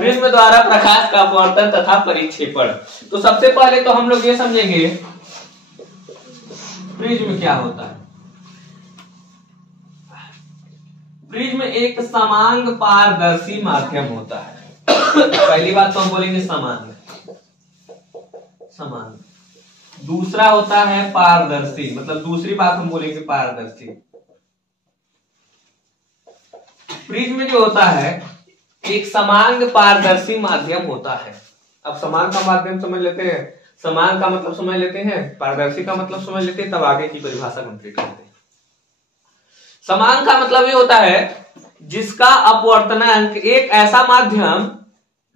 Prism द्वारा प्रकाश का अपवर्तन तथा परिक्षेपण। तो सबसे पहले तो हम लोग ये समझेंगे प्रिज्म क्या होता है। प्रिज्म एक समांग पारदर्शी माध्यम होता है। पहली बात तो हम बोलेंगे समांग, समांग। दूसरा होता है पारदर्शी, मतलब दूसरी बात हम बोलेंगे पारदर्शी। प्रिज्म जो होता है एक समांग पारदर्शी माध्यम होता है। अब समांग का माध्यम समझ लेते हैं, समांग का मतलब समझ लेते हैं, पारदर्शी का मतलब समझ लेते हैं, तब आगे की परिभाषा कंप्लीट करते हैं। समांग का मतलब ये होता है जिसका अपवर्तनांक, एक ऐसा माध्यम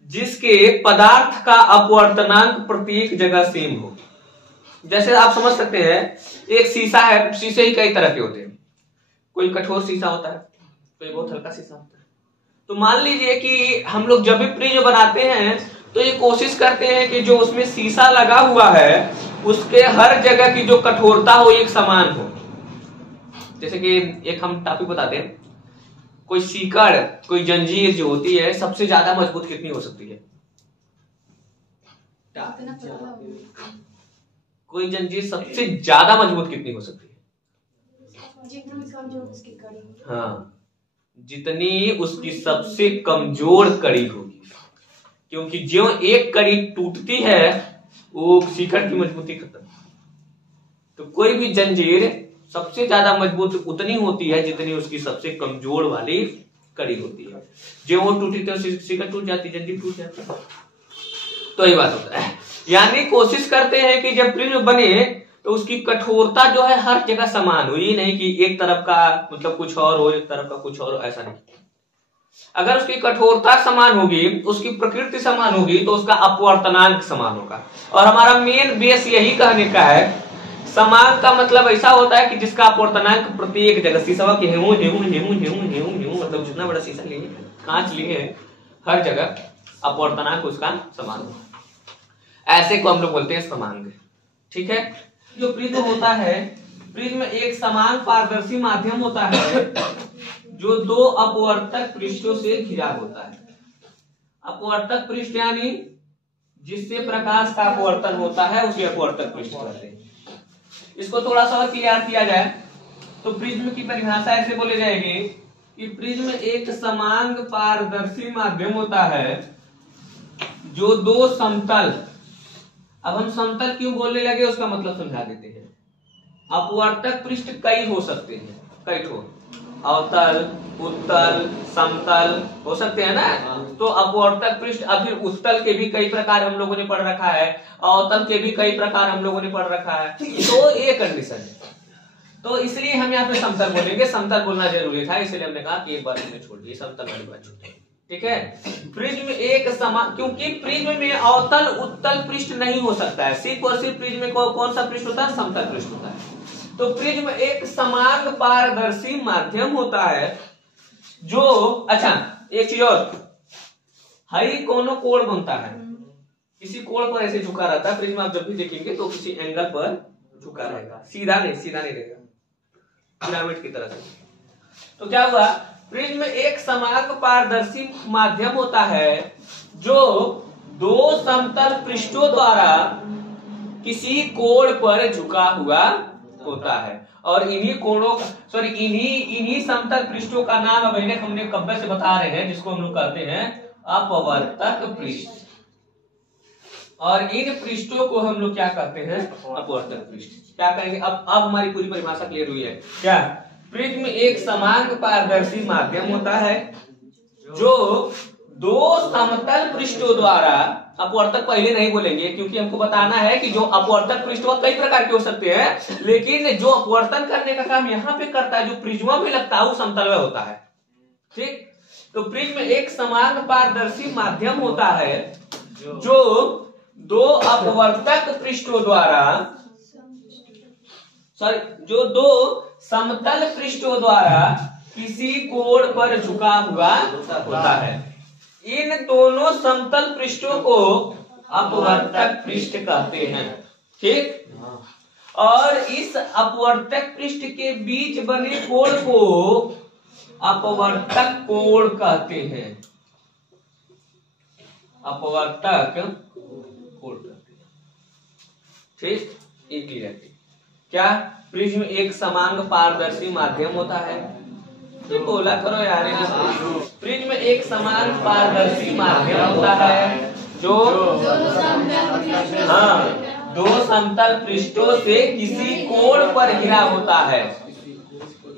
जिसके पदार्थ का अपवर्तनांक प्रत्येक जगह सेम हो। जैसे आप समझ सकते हैं एक शीशा है, शीशे ही कई तरह के होते हैं, कोई कठोर शीशा होता है, कोई बहुत हल्का शीशा होता है। तो मान लीजिए कि हम लोग जब भी प्रिज्म बनाते हैं तो ये कोशिश करते हैं कि जो उसमें शीशा लगा हुआ है उसके हर जगह की जो कठोरता हो एक समान हो। जैसे कि एक हम टॉपिक बताते हैं, कोई सीकड़, कोई जंजीर जो होती है सबसे ज्यादा मजबूत कितनी हो सकती है? कोई जंजीर सबसे ज्यादा मजबूत कितनी हो सकती है? हाँ, जितनी उसकी सबसे कमजोर कड़ी होगी, क्योंकि जो एक कड़ी टूटती है वो सीकड़ की मजबूती खत्म। तो कोई भी जंजीर सबसे ज्यादा मजबूत उतनी होती है जितनी उसकी सबसे कमजोर वाली कड़ी होती है। जो वो टूटी तो सीकड़ टूट जाती, जंजीर टूट जाती। तो ये बात होता है, यानी कोशिश करते हैं कि जब प्रिज्म बने तो उसकी कठोरता जो है हर जगह समान हो। ये नहीं कि एक तरफ का मतलब कुछ और हो, एक तरफ का कुछ और हो, ऐसा नहीं। अगर उसकी कठोरता समान होगी, उसकी प्रकृति समान होगी, तो उसका अपवर्तनांक समान होगा। और हमारा मेन बेस यही कहने का है, समान का मतलब ऐसा होता है कि जिसका अपवर्तनांक प्रत्येक जगह, शीशा की हेमू हेमू हेमू हेमू हेमू हेमू मतलब जितना बड़ा शीशा लिए, कांच लिए, हर जगह अपवर्तनांक उसका समान होगा। ऐसे को हम लोग बोलते हैं समांग। ठीक है। जो प्रिज्म होता है, प्रिज्म एक समान पारदर्शी माध्यम होता है जो दो अपवर्तक पृष्ठों से घिरा होता है। अपवर्तक पृष्ठ यानी जिससे प्रकाश का अपवर्तन होता है उसे अपवर्तक पृष्ठ कहते हैं। इसको थोड़ा सा और क्लियर किया जाए तो प्रिज्म की परिभाषा ऐसे बोली जाएगी कि प्रिज्म एक समांग पारदर्शी माध्यम होता है जो दो समतल, अब हम समतल क्यों बोलने लगे उसका मतलब समझा देते हैं। अपवर्तक पृष्ठ कई हो सकते हैं, कई ठो, अवतल, उत्तल, समतल हो सकते हैं ना। तो अपवर्तक पृष्ठ, अब फिर उत्तल के भी कई प्रकार हम लोगों ने पढ़ रखा है, अवतल के भी कई प्रकार हम लोगों ने पढ़ रखा है। तो ये कंडीशन है, तो इसलिए हम यहाँ पे समतल बोलेंगे। समतल बोलना जरूरी था, इसलिए हमने कहा कि एक बार इसमें छोड़ दिए, समतल वाली बात छोड़। ठीक है। प्रिज्म एक समान, क्योंकि प्रिज्म में अवतल उत्तल पृष्ठ नहीं हो सकता है, सिर्फ और सिर्फ प्रिज्म में कौन सा पृष्ठ होता है? समतल पृष्ठ होता है। तो प्रिज्म एक समान पारदर्शी माध्यम होता है जो, अच्छा एक चीज और, हई कोनो कोण बनता है, किसी कोण पर ऐसे झुका रहता है प्रिज्म। आप जब भी देखेंगे तो किसी एंगल पर झुका रहेगा, सीधा नहीं रहेगा, पिरामिड की तरह से। तो क्या हुआ, प्रिज्म एक समान पारदर्शी माध्यम होता है जो दो समतल पृष्ठों द्वारा किसी कोण पर झुका हुआ होता है। और इन्हीं कोणों का, सॉरी इन्हीं समतल पृष्ठों का नाम अब हमने कब्बे से बता रहे हैं, जिसको हम लोग कहते हैं अपवर्तक पृष्ठ। और इन पृष्ठों को हम लोग क्या कहते हैं? अपवर्तक पृष्ठ। क्या कहेंगे अब हमारी पूरी परिभाषा क्लियर हुई है क्या? प्रिज्म एक समान पारदर्शी माध्यम होता है जो दो समतल पृष्ठों द्वारा, अपवर्तक पहले नहीं बोलेंगे क्योंकि हमको बताना है कि जो अपवर्तक पृष्ठ कई प्रकार के हो सकते हैं, लेकिन जो अपवर्तन करने का काम यहाँ पे करता है, जो प्रिज्म में लगता है, वो समतल में होता है। ठीक। तो प्रिज्म एक समान पारदर्शी माध्यम होता है जो दो अपवर्तक पृष्ठों द्वारा, सॉरी, जो दो समतल पृष्ठों द्वारा किसी कोण पर झुका हुआ होता है। इन दोनों समतल पृष्ठों को अपवर्तक पृष्ठ कहते हैं। ठीक। और इस अपवर्तक पृष्ठ के बीच बने कोण को अपवर्तक कोण कहते हैं। अपवर्तक कोण करते हैं। ठीक, एक क्लियर है। क्या प्रिज्म एक समांग पारदर्शी माध्यम होता है? तो बोला करो यार, प्रिज्म एक समान पारदर्शी माध्यम होता है जो दो समतल पृष्ठों से किसी कोण पर घिरा होता है।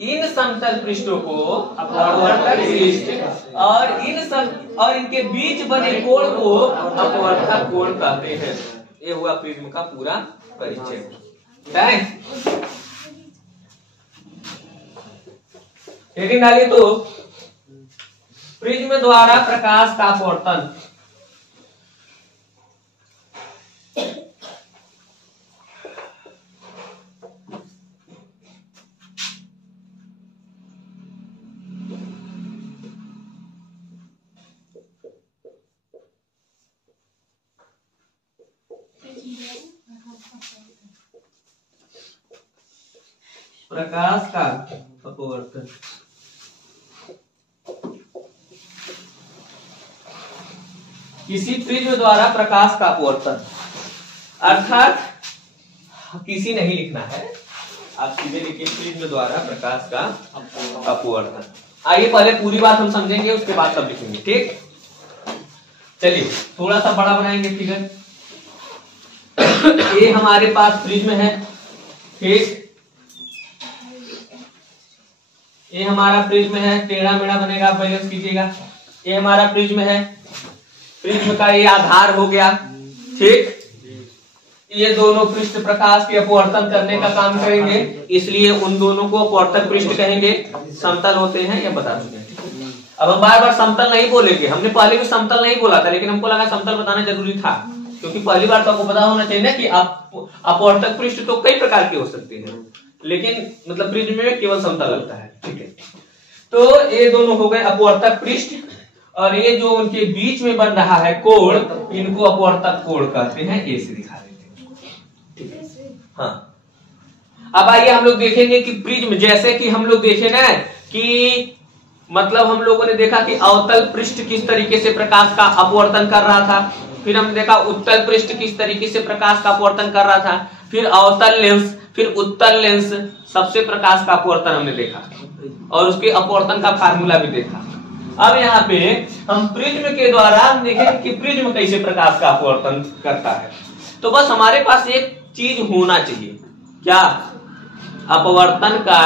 इन समतल पृष्ठों को अपवर्तक पृष्ठ और इनके बीच बने कोण को अपवर्तक कोण कहते हैं। ये हुआ प्रिज्म का पूरा परिचय। हेडिंग डालिए तो प्रिज्म द्वारा प्रकाश का अपवर्तन। प्रकाश का अपवर्तन किसी प्रिज्म द्वारा प्रकाश का अपवर्तन, अर्थात किसी नहीं लिखना है, आप सीधे लिखिए प्रिज्म द्वारा प्रकाश का अपवर्तन। आइए पहले पूरी बात हम समझेंगे, उसके बाद सब लिखेंगे। ठीक, चलिए थोड़ा सा बड़ा बनाएंगे फिगर। ये हमारे पास प्रिज्म है। ठीक, ये हमारा प्रिज्म है, टेढ़ा मेढ़ा बनेगा, बैलेंस कीजिएगा। ये हमारा प्रिज्म है, प्रिज्म का ये आधार हो गया। ठीक, ये दोनों पृष्ठ प्रकाश के अपवर्तन करने का काम करेंगे, इसलिए उन दोनों को अपवर्तक पृष्ठ कहेंगे। समतल होते हैं, ये बता चुके हैं। अब हम बार बार समतल नहीं बोलेंगे, हमने पहले भी समतल नहीं बोला था, लेकिन हमको लगा समतल बताना जरूरी था, क्योंकि पहली बार तो आपको पता होना चाहिए ना कि अपवर्तक पृष्ठ तो कई प्रकार के हो सकते हैं, लेकिन मतलब प्रिज्म में केवल समतल लगता है। ठीक है, तो ये दोनों हो गए अपवर्तक पृष्ठ, और ये जो उनके बीच में बन रहा है कोण, इनको अपवर्तक कोण कहते हैं। ए से दिखा देते हैं। ठीक है, हाँ। अब आइए हम लोग देखेंगे कि प्रिज्म, जैसे कि हम लोग देखे ना कि मतलब हम लोगों ने देखा कि अवतल पृष्ठ किस तरीके से प्रकाश का अपवर्तन कर रहा था, फिर हमने देखा उत्तल पृष्ठ किस तरीके से प्रकाश का अपवर्तन कर रहा था, फिर अवतल लेंस, फिर उत्तल लेंस, सबसे प्रकाश का अपवर्तन हमने देखा और उसके अपवर्तन का फार्मूला भी देखा। अब यहाँ पे हम प्रिज्म के द्वारा देखें कि प्रिज्म कैसे प्रकाश का अपवर्तन करता है। तो बस हमारे पास एक चीज होना चाहिए, क्या? अपवर्तन का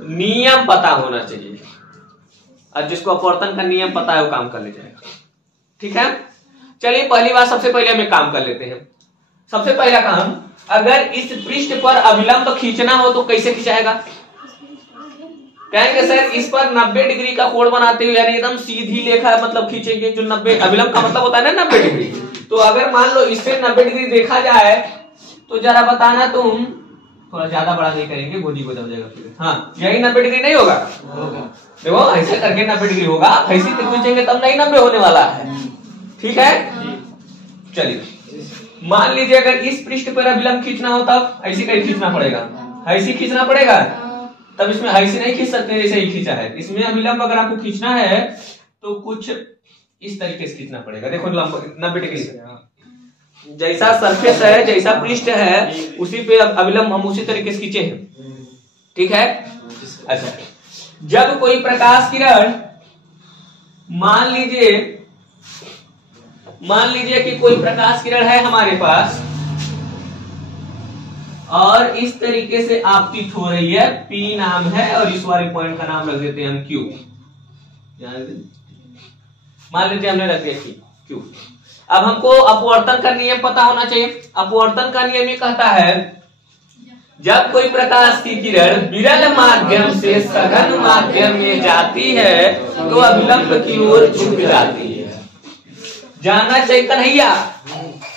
नियम पता होना चाहिए, और जिसको अपवर्तन का नियम पता है वो काम कर ले जाएगा। ठीक है, चलिए पहली बात, सबसे पहले हम एक काम कर लेते हैं। सबसे पहला काम, अगर इस पृष्ठ पर अभिलंब खींचना हो तो कैसे खिंचाएगा? कहेंगे सर इस पर 90 डिग्री का कोण बनाते हुए, यानी एकदम सीधी रेखा मतलब खींचेंगे, जो 90 अभिलंब का मतलब होता है ना 90 डिग्री। तो अगर मान लो इससे 90 डिग्री देखा जाए तो जरा बताना, तुम थोड़ा ज्यादा बड़ा नहीं करेंगे, गोदी को दब जाएगा फिर। हाँ, यही 90 डिग्री नहीं होगा, देखो ऐसे करके 90 डिग्री होगा, ऐसे खींचेंगे तब नहीं 90 होने वाला है। ठीक है, चलिए मान लीजिए अगर इस पृष्ठ पर अभिलंब खींचना हो तब ऐसे कहीं खींचना पड़ेगा, ऐसे खींचना पड़ेगा, तब इसमें ऐसे नहीं खींच सकते जैसे ही खींचा है। इसमें अभिलंब अगर आपको खींचना है तो कुछ इस तरीके से खींचना पड़ेगा। देखो 90 डिग्री जैसा सरफेस है, जैसा पृष्ठ है, उसी पे अभिलंब हम उसी तरीके से खींचे हैं। ठीक है, अच्छा, जब कोई प्रकाश किरण, मान लीजिए कि कोई प्रकाश किरण है हमारे पास और इस तरीके से आपतित हो रही है, P नाम है, और इस वाले पॉइंट का नाम रख देते हैं हम Q। मान लीजिए हमने रख दिया Q। अब हमको अपवर्तन का नियम पता होना चाहिए। अपवर्तन का नियम ये कहता है, जब कोई प्रकाश की किरण विरल माध्यम से सघन माध्यम में जाती है तो अभिलंब की ओर झुक जाती है। जाना चाहिए कन्हैया,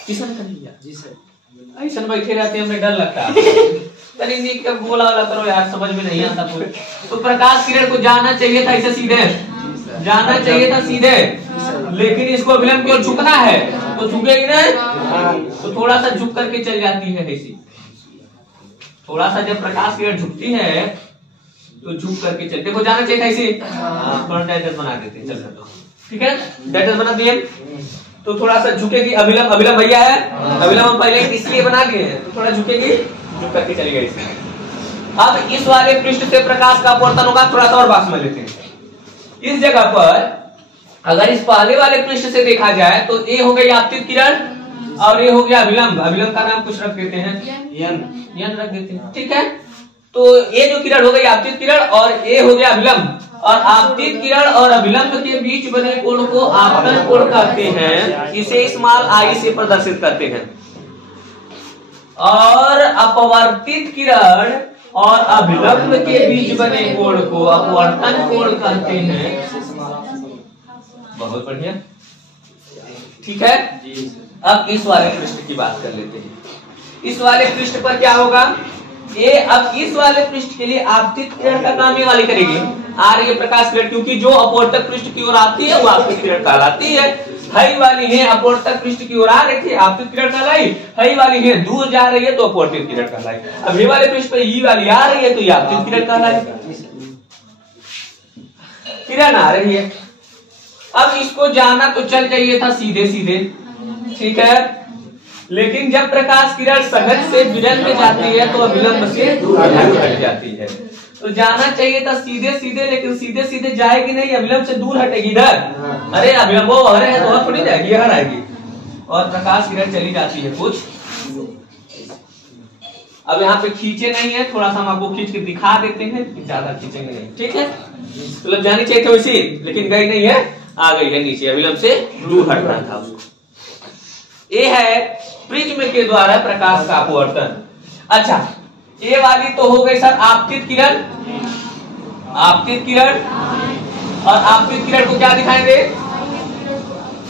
किशन कन्हैया जी सर, ऐसा बैठे रहते हैं, हमें डर लगता है। बोला वाला करो यार, समझ में नहीं आता कोई। तो प्रकाश किरण को जाना चाहिए था ऐसे सीधे, जाना चाहिए था सीधे, लेकिन इसको अभिलंब की ओर झुकना है, तो झुकेगी ना, तो थोड़ा सा झुक करके चल जाती है ऐसी। थोड़ा सा जब प्रकाश किरण झुकती है तो झुक करके चल, देखो जाना चाहिए था ऐसे, थोड़ा डायरेक्ट बना देते हैं। चल, ठीक है, डायरेक्ट बना दिए। तो थोड़ा सा झुकेगी। अभिलंब, अभिलंब भैया है, अभिलंब हम पहले इसलिए बना दिए हैं, तो थोड़ा झुकेगी, झुक करके चली गई इसमें। अब इस वाले पृष्ठ से प्रकाश का अपवर्तन होगा, थोड़ा सा और बात समझ लेते हैं। इस जगह पर अगर इस पहले वाले पृष्ठ से देखा जाए तो ए हो गई आपतित किरण और ये हो गया अभिलंब। अभिलंब का नाम कुछ रख देते हैं, यन रख देते हैं, ठीक है। तो ये जो किरण हो गई आपतित किरण और ए हो गया अभिलंब, और आपतित किरण और अभिलंब के बीच बने कोण को आपतन कोण कहते हैं। इसे स्मॉल आई से प्रदर्शित करते हैं। और अपवर्तित किरण और अभिलंब के बीच बने कोण को अपवर्तन कोण कहते हैं। बहुत बढ़िया, ठीक है। अब इस वाले पृष्ठ की बात कर लेते हैं। इस वाले पृष्ठ पर क्या होगा, ये अब इस वाले पृष्ठ के लिए आपतित किरण का काम ये वाली करेगी, आ रही है प्रकाश किरण, क्योंकि जो अपवर्तक पृष्ठ की ओर आती है वो आपतित किरण कहलाती है। हई वाली है अपवर्तक पृष्ठ की ओर आ रही थी, आपतित किरण कहलाई। हई वाली है दूर जा रही है तो अपवर्तित किरण कहलाई। अब ये वाले पृष्ठ पर ई वाली आ रही है तो ये आपतित किरण कहलाई, किरण आ रही है। अब इसको जाना तो चल जाइए था सीधे सीधे, ठीक है, लेकिन जब प्रकाश किरण सघन से विरल में जाती है तो अभिलंब से दूर हट जाती है। तो जाना चाहिए था सीधे सीधे, लेकिन सीधे सीधे जाएगी नहीं, अभिलंब से दूर हटेगी इधर। अरे अभिलंब वो अरे है तो वहां थोड़ी जाएगी, यहाँ आएगी और प्रकाश किरण चली जाती है कुछ। अब यहाँ पे खींचे नहीं है, थोड़ा सा हम आपको खींच के दिखा देते हैं, ज्यादा खींचेंगे नहीं, ठीक है। मतलब जानी चाहिए थी वैसी, लेकिन गई नहीं है, आ गई है नीचे, अभिलंब से दूर हटना था उसको। ये है प्रिज्म के द्वारा प्रकाश का अपवर्तन। अच्छा, ये वाली तो हो गई सर आपतित किरण, आपतित किरण, और आपतित किरण को क्या दिखाएंगे,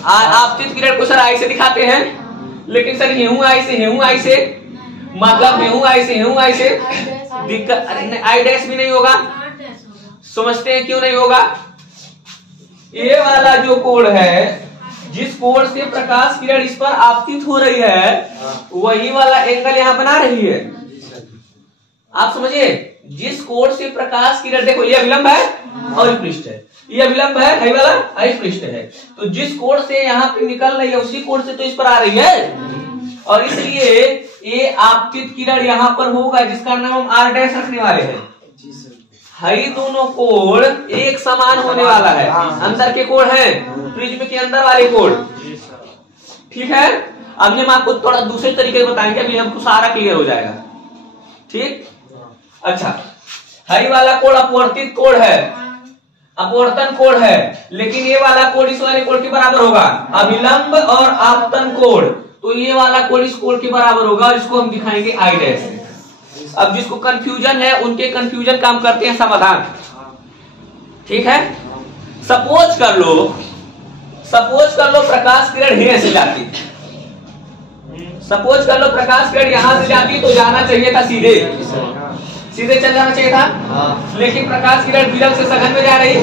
आपतित किरण को सर आई से दिखाते हैं, लेकिन सर हेहू आई से, हेहू आई से मतलब हेहू आई से, हेहू आई से दिक्कत, आई डैश भी नहीं होगा। समझते हैं क्यों नहीं होगा? ये वाला जो कोण है, जिस कोण से प्रकाश किरण इस पर आपतित हो रही है, वही वाला एंगल यहां बना रही है। आप समझिए, जिस कोण से प्रकाश किरण, देखो ये अभिलंब है और पृष्ठ है, ये अभिलंब है, ये वाला आई पृष्ठ है, तो जिस कोण से यहाँ पे निकल रही है उसी कोण से तो इस पर आ रही है, और इसलिए ये आपतित किरण यहाँ पर होगा, जिसका नाम हम आर डैश रखने वाले हैं। हई दोनों कोण एक समान होने वाला है, अंदर के कोण है, प्रिज्म के अंदर वाले कोण, ठीक है। अब हम आपको थोड़ा दूसरे तरीके से बताएंगे, अभी हमको सारा क्लियर हो जाएगा, ठीक। अच्छा, हई वाला कोण अपवर्तित कोण है, अपवर्तन कोण है, लेकिन ये वाला कोण इस वाले कोण के बराबर होगा, अभिलंब और आपतन कोण, तो ये वाला कोण इस कोण के बराबर होगा, और इसको हम दिखाएंगे आई डैश। अब जिसको कंफ्यूजन है उनके कंफ्यूजन काम करते हैं समाधान, ठीक है। सपोज कर लो प्रकाश किरण यहाँ से जाती, सपोज कर लो प्रकाश किरण यहां से जाती, तो जाना चाहिए था सीधे, सीधे चल जाना चाहिए था, लेकिन प्रकाश किरण विलंब से सघन में जा रही,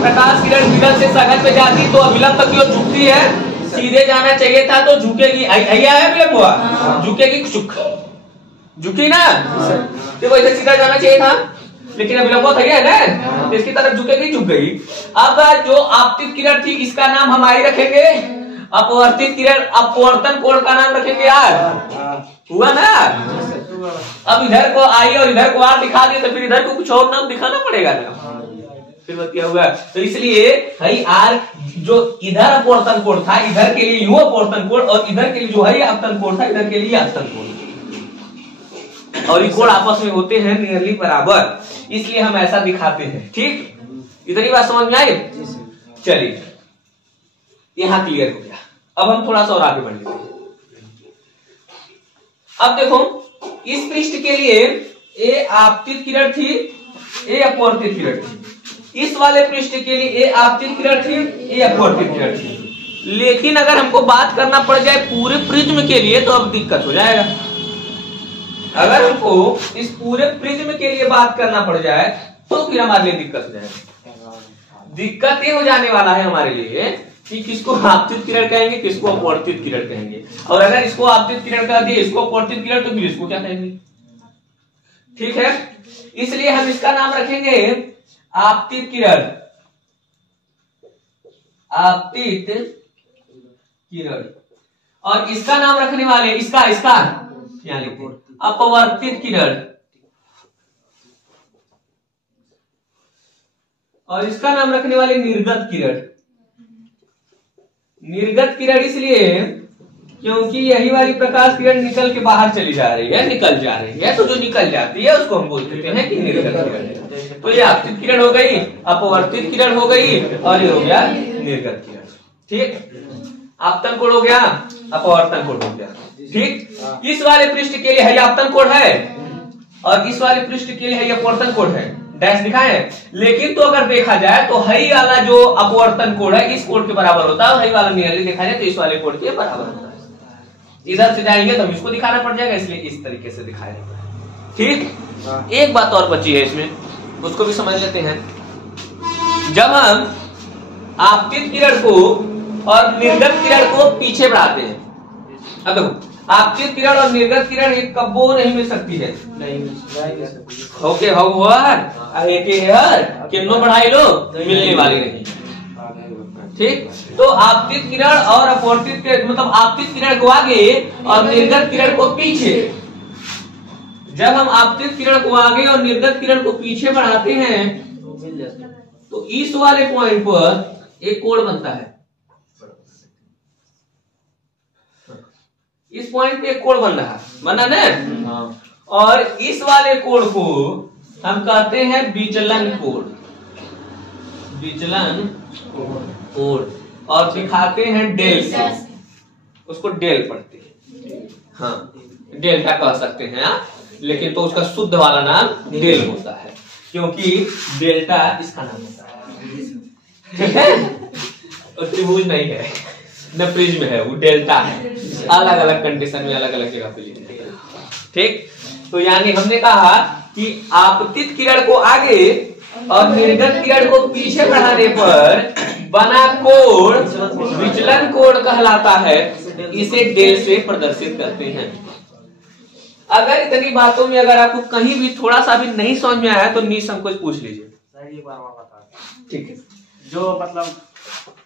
प्रकाश किरण विलंब से सघन में जाती तो अभिलंब की ओर झुकती है, सीधे जाना चाहिए था तो झुकेगी, अय्या है अभिलंब हुआ, झुकेगी, झुकी ना, तो वैसे सीधा जाना चाहिए था, लेकिन अभिलंब है ना, इसकी तरफ झुकेगी, झुक गई। अब जो आपतित किरण थी इसका नाम हम आई रखेंगे, अपवर्तित किरण अपवर्तन कोण का नाम रखेंगे यार, हुआ ना। अब इधर को आई और इधर को आर दिखा दिया, तो फिर इधर को कुछ और नाम दिखाना पड़ेगा ना, फिर बतिया हुआ। तो इसलिए हई आर जो इधर अपवर्तन कोण था, इधर के लिए यू अपवर्तन कोण, और इधर के लिए जो है आपतन कोण था, इधर के लिए आपतन कोण, और ये कोण आपस में होते हैं नियरली बराबर, इसलिए हम ऐसा दिखाते हैं, ठीक। इतनी बात समझ में आई? चलिए, यहां क्लियर हो गया। अब हम थोड़ा सा और आगे बढ़ लेते हैं। अब देखो, इस पृष्ठ के लिए ये आपतित किरण थी, ये अपवर्तित किरण थी, इस वाले पृष्ठ के लिए ये आपतित किरण थी, ये अपवर्तित किरण थी। लेकिन अगर हमको बात करना पड़ जाए पूरे प्रिज्म के लिए तो अब दिक्कत हो जाएगा। अगर हमको इस पूरे प्रिज्म के लिए बात करना पड़ जाए तो फिर हमारे लिए दिक्कत हो जाएगी। दिक्कत ये हो जाने वाला है हमारे लिए कि किसको आपतित किरण कहेंगे, किसको अपवर्तित किरण कहेंगे, और अगर इसको आपतित किरण कह दिए, इसको अपवर्तित किरण, तो फिर इसको क्या कहेंगे, ठीक है। इसलिए हम इसका नाम रखेंगे आपतित किरण, आपतित किरण, और इसका नाम रखने वाले, इसका यहाँ लिखो अपवर्तित किरण, और इसका नाम रखने वाले निर्गत किरण। निर्गत किरण इसलिए क्योंकि यही वाली प्रकाश किरण निकल के बाहर चली जा रही है, निकल जा रही है, तो जो निकल जाती है उसको हम बोलते हैं कि निर्गत किरण है। तो ये आपतित किरण हो गई, अपवर्तित किरण हो गई, और ये हो गया निर्गत किरण। ठीक, आपतन कोण हो गया, अपवर्तन कोण हो गया। ठीक, इस वाले पृष्ठ के लिए है आपतन कोण है, और इस वाले पृष्ठ के लिए है अपवर्तन कोण है, डैश दिखाए। लेकिन तो अगर देखा जाए तो हई वाला जो अपवर्तन कोण है इस कोण के बराबर होता है, और हई वाला नियरली देखा जाए तो इस वाले कोण के बराबर होता है। इधर से जाएंगे तो इसको दिखाना पड़ जाएगा, इसलिए इस तरीके से दिखाया जाता है। ठीक, एक बात और बची है इसमें, उसको भी समझ लेते हैं। जब हम आपतित किरण को और निर्गत किरण को पीछे बढ़ाते हैं, अब देखो आपतित किरण और निर्गत किरण एक कब्बो नहीं मिल सकती है, ओके किन्नो बढ़ाई लो मिलने वाली नहीं। ठीक, तो आपतित किरण और अपवर्तित किरण, मतलब आपतित किरण को आगे और निर्गत किरण को पीछे, जब हम आपतित किरण को आगे और निर्गत किरण को पीछे बढ़ाते हैं तो इस वाले पॉइंट पर एक कोण बनता है, इस पॉइंट पे एक कोण बन रहा, बना ना, और इस वाले कोण को हम कहते हैं विचलन कोण, विचलन कोण, और दिखाते हैं डेल से, उसको डेल पढ़ते हैं, हाँ डेल्टा कह सकते हैं आप, लेकिन तो उसका शुद्ध वाला नाम डेल होता है, क्योंकि डेल्टा इसका नाम होता है। त्रिभुज नहीं है न प्रिज्म है, वो डेल्टा है, अलग अलग कंडीशन में अलग अलग जगह पे लिखते हैं। ठीक, तो यानी हमने कहा कि आपतित किरण को आगे और निर्गत किरण को पीछे बढ़ाने पर बना कोण विचलन कोण कहलाता है, इसे डेल से प्रदर्शित करते हैं। अगर इतनी बातों में अगर आपको कहीं भी थोड़ा सा भी नहीं समझ में आया तो निसंकोच पूछ लीजिए। ठीक है, जो मतलब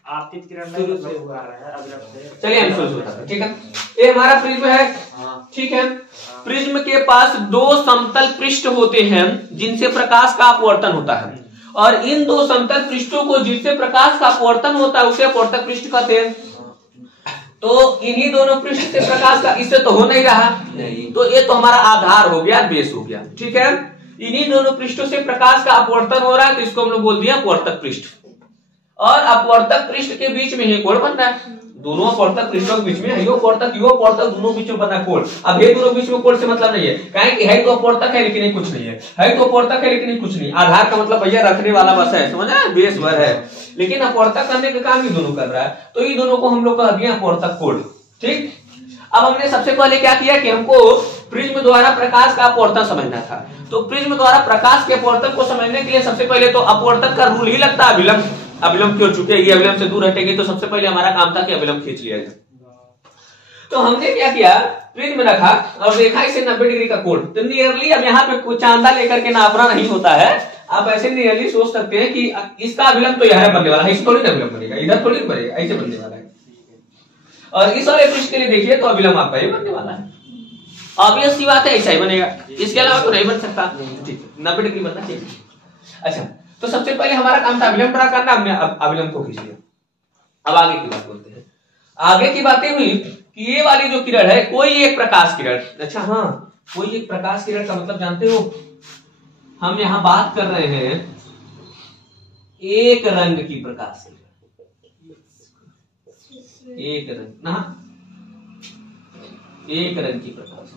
आपतित किरण में हुआ है अभिलंब से, चलिए हम शुरू करते हैं। ठीक है, ये हमारा प्रिज्म है। ठीक है, प्रिज्म के पास दो समतल पृष्ठ होते हैं जिनसे प्रकाश का अपवर्तन होता है, और इन दो समतल पृष्ठों को जिससे प्रकाश का अपवर्तन होता है उसे अपवर्तक पृष्ठ कहते हैं। तो इन्हीं दोनों पृष्ठ से प्रकाश का, इससे तो हो नहीं रहा, तो ये तो हमारा आधार हो गया, बेस हो गया। ठीक है, इन्हीं दोनों पृष्ठों से प्रकाश का अपवर्तन हो रहा है, तो इसको हम लोग बोल दिया अपवर्तक पृष्ठ, और अपवर्तक पृष्ठ के बीच में ही कोण बन रहा है, दोनों अपवर्तक पृष्ठों के बीच में है अपवर्तक यो अपवर्तक दोनों बीच में बना कोण। अब ये दोनों बीच में कोण से मतलब नहीं है, काहे कि है तो अपवर्तक है लेकिन कुछ नहीं है तो अपवर्तक है लेकिन कुछ नहीं। आधार का मतलब भैया रखने वाला बस है, समझा, बेस भर है, लेकिन अपवर्तक करने का काम ये दोनों कर रहा है, तो ये दोनों को हम लोग कह दिया अपवर्तक कोण। ठीक, अब हमने सबसे पहले क्या किया कि हमको प्रिज्म द्वारा प्रकाश का अपवर्तन समझना था, तो प्रिज्म द्वारा प्रकाश के अपवर्तन को समझने के लिए सबसे पहले तो अपवर्तक का रूल ही लगता है, अभिलंब। अभिलंब क्यों छूटेगी, अभिलंब से दूर हटेगी, तो सबसे पहले हमारा काम था कि अभिलंब खींच लिया जाए। तो हमने क्या किया, प्रिज्म रखा और देखा इसे 90 डिग्री का कोण, तो नियरली अब यहाँ पे चांदा लेकर के नापना नहीं होता है, आप ऐसे नियरली सोच सकते हैं कि इसका अभिलंब तो यहाँ बनने वाला है, इस थोड़ी ना अभिलंब बनेगा, इधर थोड़ी बनेगा, ऐसे बनने वाला है। और इस वाले पृष्ठ के लिए देखिए तो अभिलंब आपका ये बनने वाला है, ऑब्वियस सी बात है, ऐसा ही बनेगा, इसके अलावा तो नहीं बन सकता। ठीक, 90 डिग्री बनना चाहिए। अच्छा, तो सबसे पहले हमारा काम था अभिलंब ड्रा करना, हमने अभिलंब को खींच लिया। अब आगे की बात बोलते हैं। आगे की बातें हुई कि ये वाली जो किरण है कोई एक प्रकाश किरण, अच्छा हाँ, कोई एक प्रकाश किरण का मतलब जानते हो, हम यहां बात कर रहे हैं एक रंग की प्रकाश किरण, एक रंग ना, एक रंग की प्रकाश।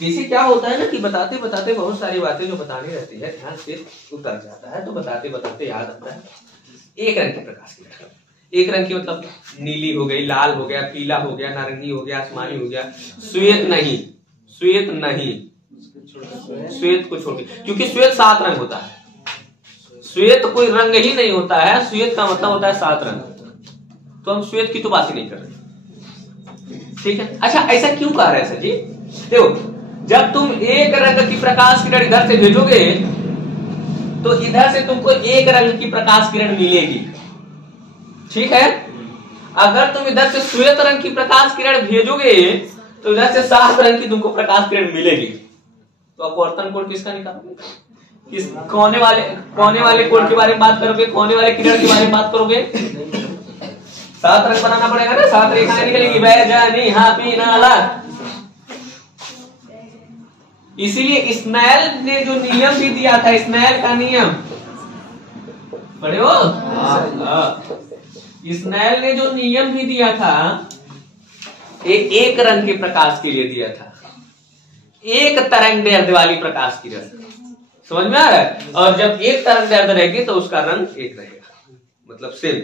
जैसे क्या होता है ना कि बताते बताते बहुत सारी बातें जो बतानी रहती है ध्यान से उतर जाता है, तो बताते बताते याद आता है। एक रंग की प्रकाश किरण, एक रंग की मतलब नीली हो गई, लाल हो गया, पीला हो गया, नारंगी हो गया, आसमानी हो गया, श्वेत नहीं, श्वेत नहीं, श्वेत को छोड़, क्योंकि श्वेत 7 रंग होता है, श्वेत कोई रंग ही नहीं होता है, श्वेत का मतलब होता है 7 रंग, तो हम श्वेत की तो बात ही नहीं कर रहे। ठीक है, अच्छा ऐसा क्यों कह रहे हैं सर जी, देखो जब तुम एक रंग की प्रकाश किरण इधर से भेजोगे तो इधर से तुमको एक रंग की प्रकाश किरण मिलेगी, ठीक है। अगर तुम इधर से श्वेत रंग की प्रकाश किरण भेजोगे तो इधर से 7 रंग की तुमको प्रकाश किरण मिलेगी। तो अपवर्तन कोण किसका निकालोगे? किस कोने वाले कोण के बारे में बात करोगे, कोने वाले किरण के बारे में बात करोगे? 7 रंग बनाना पड़ेगा ना, 7 रेखाएं निकलेगी, बैजनी हापी नाला। इसीलिए स्नेल ने जो नियम भी दिया था, स्नेल का नियम पढ़े हो? स्नेल ने जो नियम भी दिया था, एक रंग के प्रकाश के लिए दिया था, एक तरंगदैर्ध्य वाली प्रकाश किरण। समझ में आ रहा है? और जब एक तरंगदैर्ध्य रहेगी तो उसका रंग एक रहेगा, मतलब सेम।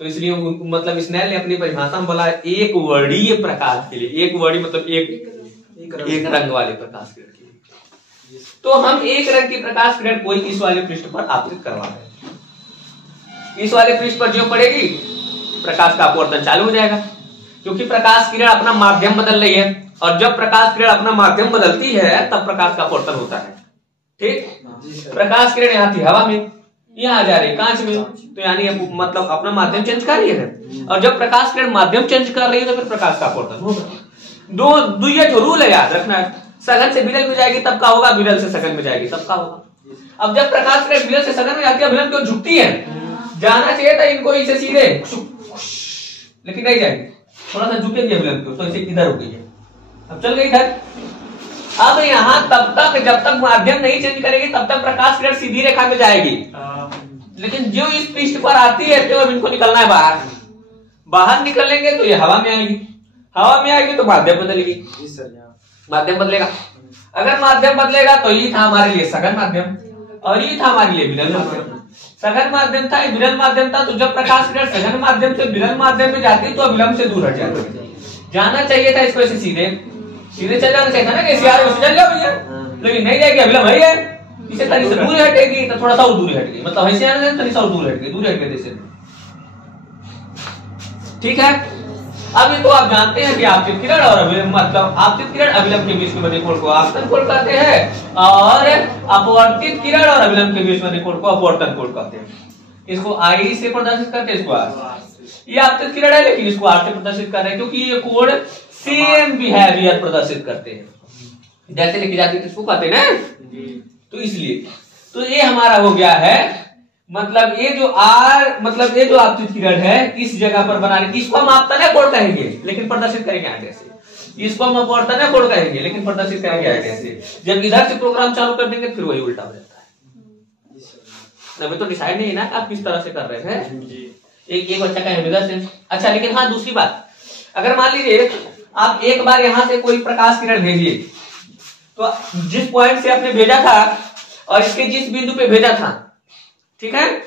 तो इसलिए मतलब स्नेल ने अपनी परिभाषा में बोला एक वर्णीय प्रकाश के लिए, एक वर्णी मतलब एक रंग वाले प्रकाश किरण के लिए। तो हम एक रंग की प्रकाश किरण कोई इस वाले पृष्ठ पर आपतित करवा रहे हैं। इस वाले पृष्ठ पर जो पड़ेगी प्रकाश का अपवर्तन चालू हो जाएगा, क्योंकि प्रकाश किरण अपना माध्यम बदल रही है, और जब प्रकाश किरण अपना माध्यम बदलती है तब प्रकाश का अपवर्तन होता है, ठीक। प्रकाश किरण यहाँ थी हवा में, यहाँ जा रही कांच में, तो यानी मतलब अपना माध्यम चेंज कर रही है। और जब प्रकाश किरण माध्यम चेंज कर रही है तो फिर प्रकाश का अपवर्तन होगा। ये जो रूल है याद रखना है, सघन से विरल में जाएगी तब का होगा, विरल से सघन में जाएगी तब का होगा। अब जब प्रकाश किरण विरल से सघन में जाती है, विरल क्यों झुकती है? जाना चाहिए था इनको इसे सीधे, लेकिन नहीं जाएगी, थोड़ा सा झुकेगी विरल को, तो इसे इधर हो गई है, अब चल गई इधर। अब यहाँ तब तक जब तक माध्यम नहीं चेंज करेगी तब तक प्रकाश किरण सीधी रेखा में जाएगी, लेकिन जो इस पृष्ठ पर आती है तो अब इनको निकलना है बाहर। बाहर निकलेंगे तो ये हवा में आएगी, हवा में आएगी तो माध्यम बदलेगी, माध्यम बदलेगा। अगर माध्यम बदलेगा तो ये था हमारे लिए सघन माध्यम और ये था हमारे लिए विरल माध्यम। सघन माध्यम था, विरल माध्यम था, तो जब प्रकाश किरण सघन माध्यम से विरल माध्यम में जाती तो विलंब से दूर हट जाती। जाना चाहिए था इसको ऐसे सीधे चल जाना चाहिए था ना, कैसे यार चल जाओ भैया, लेकिन नहीं जाएगी, विलंब है, इसे तनी से दूर हटेगी तो थोड़ा सा और दूर हटेगी, मतलब ऐसे आने तनी सा और दूर हट गई जैसे, ठीक है। अब ये तो आप जानते हैं कि आपतित किरण और मतलब आपतित किरण अविलंब के बीच में बने कोण को आपतन कोण कहते हैं, और अपवर्तित किरण और अविलंब के बीच में बने कोण को अपवर्तन कोण कहते हैं। इसको आई से प्रदर्शित करते हैं, इसको आर। ये आपतित किरण है लेकिन इसको आर से प्रदर्शित कर रहे हैं, क्योंकि ये कोण सेम बिहेवियर प्रदर्शित करते हैं, जैसे लिखी जाती है इसको कहते हैं ना, तो इसलिए तो ये हमारा हो गया है, मतलब ये जो आर मतलब ये जो आपतित किरण है इस जगह पर बना रहे, इसको हम आपतन कोण कहेंगे लेकिन प्रदर्शित करेंगे आगे से, इसको हम अपवर्तन कोण कहेंगे लेकिन प्रदर्शित करेंगे आगे से। जब इधर से प्रोग्राम चालू कर देंगे फिर वही उल्टा हो जाता है। अभी तो डिसाइड नहीं है ना आप किस तरह से कर रहे हैं, एक बच्चा का इधर से। अच्छा, लेकिन हाँ दूसरी बात, अगर मान लीजिए आप एक बार यहाँ से कोई प्रकाश किरण भेजिए, तो जिस पॉइंट से आपने भेजा था और इसके जिस बिंदु पे भेजा था, ठीक है,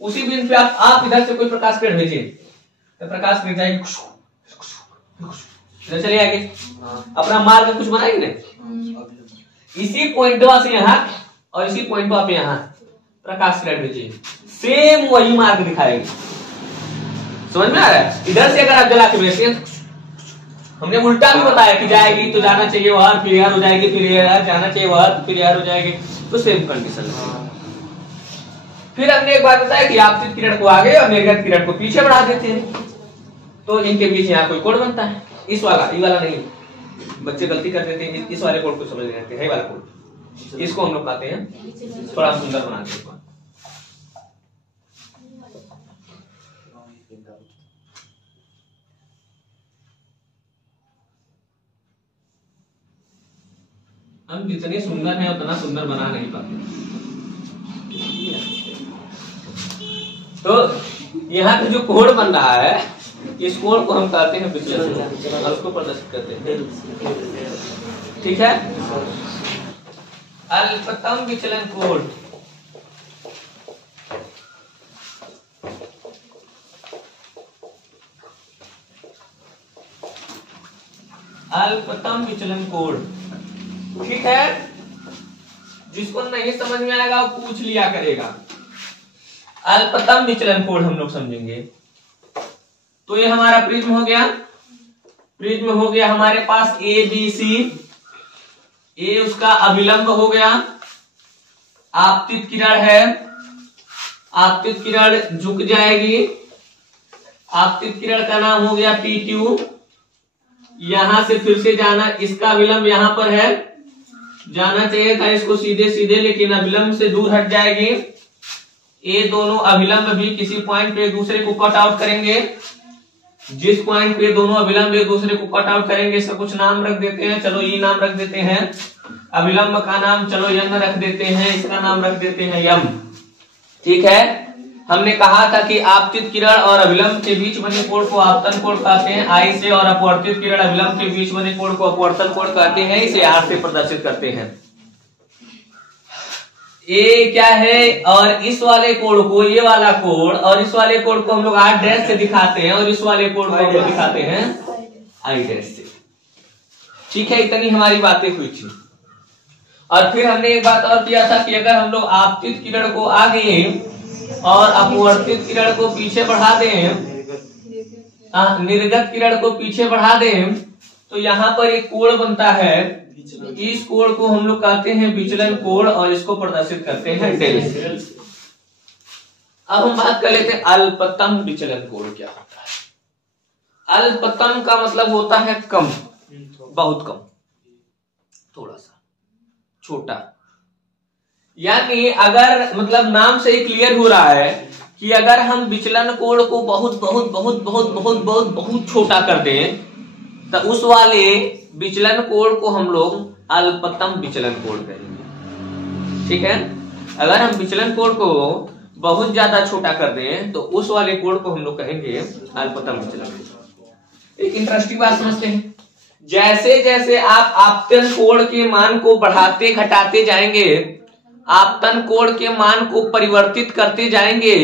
उसी बिंदु पे आप इधर से कोई प्रकाश किरण भेजिए तो प्रकाश किरण जाएगी इधर चले आएंगे, अपना मार्ग कुछ बनाएंगे ना। इसी पॉइंट से यहाँ और इसी पॉइंट पे आप यहाँ प्रकाश किरण भेजिए, सेम वही मार्ग दिखाएगी। समझ में आ रहा है? इधर से अगर आप जला के भेजते हैं, हमने उल्टा भी बताया कि जाएगी तो जाना चाहिए वहां, फिर यार हो जाएगी, फिर यार जाना चाहिए वहां, फिर यार हो जाएगी, तो सेम कंडीशन है। फिर हमने एक बात बताया कि आपतित किरण को आगे और निर्गत किरण को पीछे बढ़ा देते हैं, तो इनके बीच यहाँ कोई कोण बनता है। इस वाला ये वाला नहीं, बच्चे गलती कर देते हैं, इस वाले कोण को समझ नहीं आते है, वाला कोण, इसको हम लोग कहते हैं थोड़ा सुंदर बनाते हैं। हम जितने सुंदर हैं उतना सुंदर बना नहीं पाते। तो यहाँ पे जो कोण बन रहा है, इस कोण को हम कहते हैं विचलन और उसको प्रदर्शित करते हैं, ठीक है। अल्पतम विचलन कोण, अल्पतम विचलन कोण, ठीक है। जिसको नहीं समझ में आएगा वो पूछ लिया करेगा। अल्पतम विचलन कोण हम लोग समझेंगे। तो ये हमारा प्रिज्म हो गया, प्रिज्म हो गया हमारे पास ए बी सी, ए उसका अभिलंब हो गया, आपतित किरण है, आपतित किरण झुक जाएगी। आपतित किरण का नाम हो गया P2। यहां से फिर से जाना, इसका विलंब यहां पर है, जाना चाहिए था इसको सीधे सीधे, लेकिन अभिलंब से दूर हट जाएगी। ये दोनों अभिलंब भी किसी पॉइंट पे एक दूसरे को कट आउट करेंगे। जिस पॉइंट पे दोनों अभिलंब एक दूसरे को कट आउट करेंगे, इसका कुछ नाम रख देते हैं। चलो ये नाम रख देते हैं, अभिलंब का नाम चलो यन रख देते हैं, इसका नाम रख देते हैं यम। ठीक है, हमने कहा था कि आपतित किरण और अभिलंब के बीच बने कोण को आपतन कोण कहते हैं आई से, और अपवर्तित किरण अभिलंब के बीच बने कोण को अपवर्तन कोण कहते हैं, इसे आर से प्रदर्शित करते हैं। ये क्या है, और इस वाले कोण को, ये वाला कोण और इस वाले कोण को हम लोग आर डैश से दिखाते हैं, और इस वाले कोण को हम लोग दिखाते हैं आई डैश से। ठीक है, इतनी हमारी बातें हुई थी। और फिर हमने एक बात और किया था कि अगर हम लोग आपतित किरण को आगे और अपवर्तित किरण को पीछे बढ़ा दें, निर्गत किरण को पीछे बढ़ा दें, तो यहाँ पर एक कोण बनता है। इस कोण को हम लोग कहते हैं विचलन कोण, और इसको प्रदर्शित करते हैं डेल से। अब हम बात कर लेते हैं अल्पतम विचलन कोण क्या होता है। अल्पतम का मतलब होता है कम, बहुत कम, थोड़ा सा छोटा। यानी अगर मतलब नाम से ही क्लियर हो रहा है कि अगर हम विचलन कोण को बहुत बहुत बहुत बहुत बहुत बहुत बहुत छोटा कर दें, तो उस वाले विचलन कोण को हम लोग अल्पतम विचलन कोण कहेंगे। ठीक है, अगर हम विचलन कोण को बहुत ज्यादा छोटा कर दें, तो उस वाले कोण को हम लोग कहेंगे अल्पतम विचलन। एक इंटरेस्टिंग बात समझते हैं, जैसे जैसे आप आपतन कोण के मान को बढ़ाते घटाते जाएंगे, आपतन कोण के मान को परिवर्तित करते जाएंगे,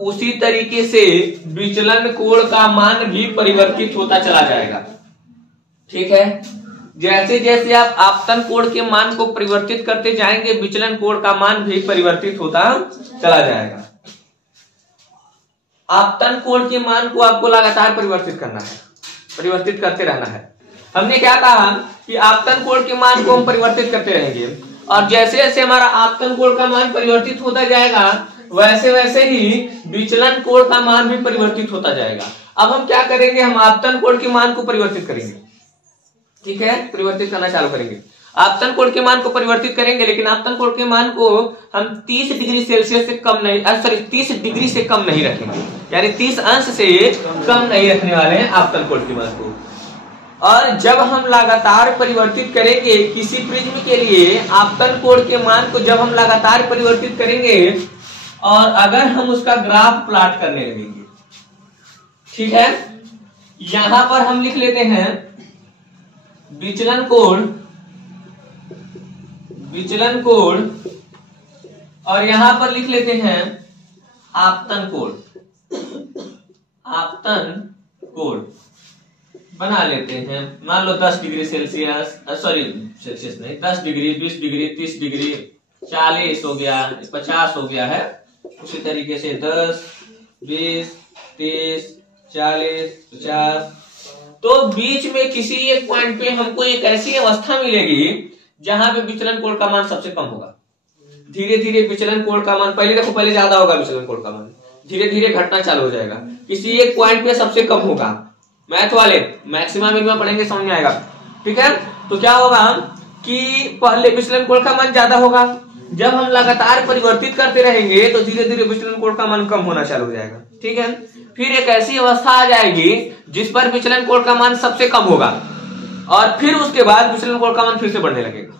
उसी तरीके से विचलन कोण का मान भी परिवर्तित होता चला जाएगा। ठीक है, जैसे जैसे आप आपतन कोण के मान को परिवर्तित करते जाएंगे, विचलन कोण का मान भी परिवर्तित होता चला जाएगा। आपतन कोण के मान को आपको लगातार परिवर्तित करना है, परिवर्तित करते रहना है। हमने क्या कहा कि आपतन कोण के मान को हम परिवर्तित करते रहेंगे, और जैसे जैसे हमारा आपतन कोण का मान परिवर्तित होता जाएगा, वैसे वैसे ही विचलन कोण का मान भी परिवर्तित होता जाएगा। अब हम क्या करेंगे, हम आपतन कोण के मान को परिवर्तित करेंगे। ठीक है, परिवर्तित करना चालू करेंगे, आपतन कोण के मान को परिवर्तित करेंगे, लेकिन आपतन कोण के मान को हम 30 डिग्री सेल्सियस से कम नहीं, सॉरी 30 डिग्री से कम नहीं रखेंगे, यानी 30 अंश से कम नहीं रखने वाले हैं आपतन कोण के मान को। और जब हम लगातार परिवर्तित करेंगे किसी प्रिज्म के लिए, आपतन कोण के मान को जब हम लगातार परिवर्तित करेंगे, और अगर हम उसका ग्राफ प्लॉट करने लगेंगे, ठीक है, यहां पर हम लिख लेते हैं विचलन कोण, विचलन कोण, और यहां पर लिख लेते हैं आपतन कोण, आपतन कोण बना लेते हैं। मान लो 10 डिग्री सेल्सियस, सॉरी सेल्सियस नहीं, 10 डिग्री, 20 डिग्री, 30 डिग्री, 40 हो गया, 50 हो गया है। उसी तरीके से 10, 20, 30, 40, 50। तो बीच में किसी एक पॉइंट पे हमको एक ऐसी अवस्था मिलेगी जहां पे विचलन कोण का मान सबसे कम होगा। धीरे धीरे विचलन कोण का मान, पहले देखो पहले ज्यादा होगा विचलन कोण का मान, धीरे धीरे घटना चालू हो जाएगा, किसी एक पॉइंट पे सबसे कम होगा। मैथ वाले मैक्सिमम मिनिमम पढ़ेंगे, समझ में आएगा। ठीक है, तो क्या होगा कि पहले विचलन कोण का मान ज्यादा होगा, जब हम लगातार परिवर्तित करते रहेंगे तो धीरे धीरे विचलन कोण का मान कम होना चालू हो जाएगा। ठीक है, फिर एक ऐसी अवस्था आ जाएगी जिस पर विचलन कोण का मान सबसे कम होगा, और फिर उसके बाद विचलन कोण का मान फिर से बढ़ने लगेगा।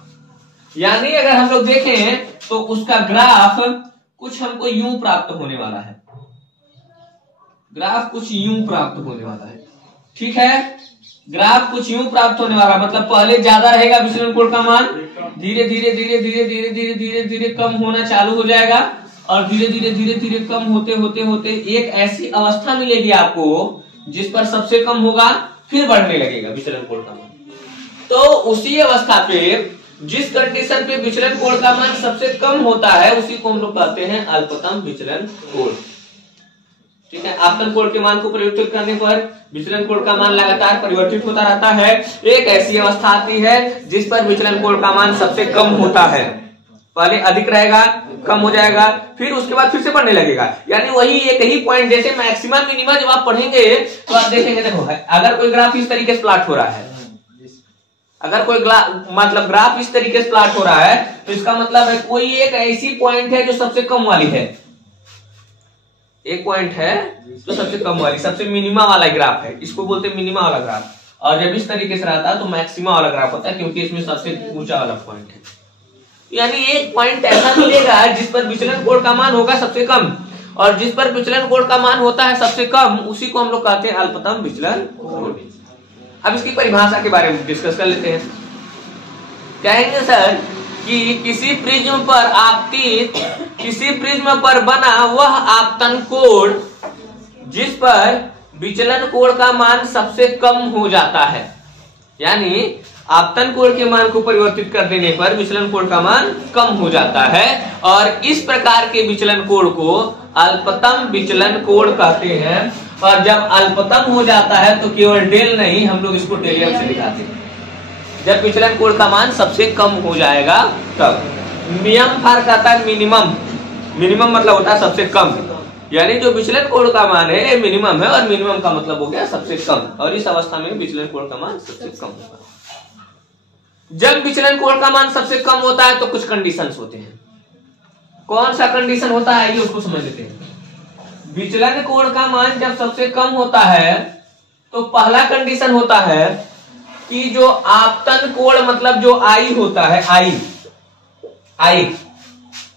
यानी अगर हम लोग देखें तो उसका ग्राफ कुछ हमको यूं प्राप्त होने वाला है, ग्राफ कुछ यूं प्राप्त होने वाला है। ठीक है, ग्राफ कुछ यूं प्राप्त होने वाला, मतलब पहले ज्यादा रहेगा विचलन कोण का मान, धीरे धीरे धीरे धीरे धीरे धीरे धीरे धीरे कम होना चालू हो जाएगा, और धीरे धीरे धीरे धीरे कम होते होते होते एक ऐसी अवस्था मिलेगी आपको जिस पर सबसे कम होगा, फिर बढ़ने लगेगा विचलन कोण का मान। तो उसी अवस्था पे, जिस कंडीशन पे विचलन कोण का मान सबसे कम होता है, उसी को हम लोग कहते हैं अल्पतम विचलन कोण। ठीक है, आपतन कोण के मान को परिवर्तित करने पर विचलन कोण का मान लगातार परिवर्तित होता रहता है। एक ऐसी अवस्था आती है जिस पर विचलन कोण का मान सबसे कम होता है, पहले अधिक रहेगा, कम हो जाएगा, फिर उसके बाद फिर से बढ़ने लगेगा। यानी वही एक ही पॉइंट, जैसे मैक्सिमा मिनिमा जब आप पढ़ेंगे तो आप देखेंगे, देखो अगर कोई ग्राफ इस तरीके से प्लॉट हो रहा है, अगर कोई मतलब ग्राफ इस तरीके से प्लॉट हो रहा है तो इसका मतलब है कोई एक ऐसी पॉइंट है जो सबसे कम वाली है, एक पॉइंट है जो सबसे कम वाली, सबसे मिनिमा वाला ग्राफ है, इसको बोलते हैं मिनिमा वाला ग्राफ। और जब इस तरीके से रहता है तो मैक्सिमा वाला ग्राफ होता है, क्योंकि इसमें सबसे ऊंचा वाला पॉइंट है। यानी एक पॉइंट ऐसा मिलेगा जिस पर विचलन कोण का मान होगा सबसे कम, और जिस पर विचलन कोण का मान होता है सबसे कम उसी को हम लोग कहते हैं अल्पतम विचलन कोण। अब इसकी परिभाषा के बारे में डिस्कस कर लेते हैं। कहेंगे सर कि किसी प्रिज्म पर आपतित, किसी प्रिज्म पर बना वह आपतन कोण जिस पर विचलन कोण का मान सबसे कम हो जाता है, यानी आपतन कोण के मान को परिवर्तित कर देने पर विचलन कोण का मान कम हो जाता है, और इस प्रकार के विचलन कोण को अल्पतम विचलन कोण कहते हैं। और जब अल्पतम हो जाता है तो केवल डेल नहीं, हम लोग इसको डेलियम से दिखाते हैं, जब विचलन कोण का मान सबसे कम हो जाएगा तब। नियम फर्क आता है मिनिमम, मिनिमम मतलब होता है सबसे कम, यानी जो विचलन कोण का मान है ये मिनिमम है, और मिनिमम का मतलब हो गया सबसे कम, और इस अवस्था में विचलन कोण का मान सबसे कम होगा। जब विचलन कोण का मान सबसे कम होता है तो कुछ कंडीशंस होते हैं। कौन सा कंडीशन होता है ये उसको समझ लेते हैं। विचलन कोण का मान जब सबसे कम होता है तो पहला कंडीशन होता है कि जो आपतन कोण मतलब जो आई होता है, आई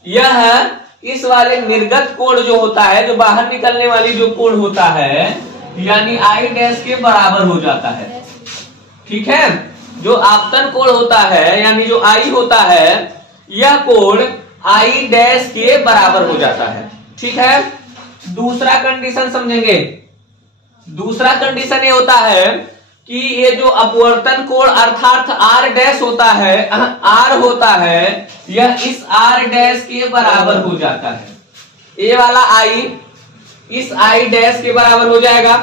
यह इस वाले निर्गत कोण जो होता है, जो बाहर निकलने वाली जो कोण होता है, यानी आई डैश के बराबर हो जाता है। ठीक है, जो आपतन कोण होता है यानी जो आई होता है यह कोण आई डैश के बराबर हो जाता है। ठीक है, दूसरा कंडीशन समझेंगे। दूसरा कंडीशन ये होता है कि ये जो अपवर्तन कोण अर्थात आर डैश होता है, आर होता है, यह इस आर डैश के बराबर हो जाता है। ये वाला आई इस आई डैश के बराबर हो जाएगा।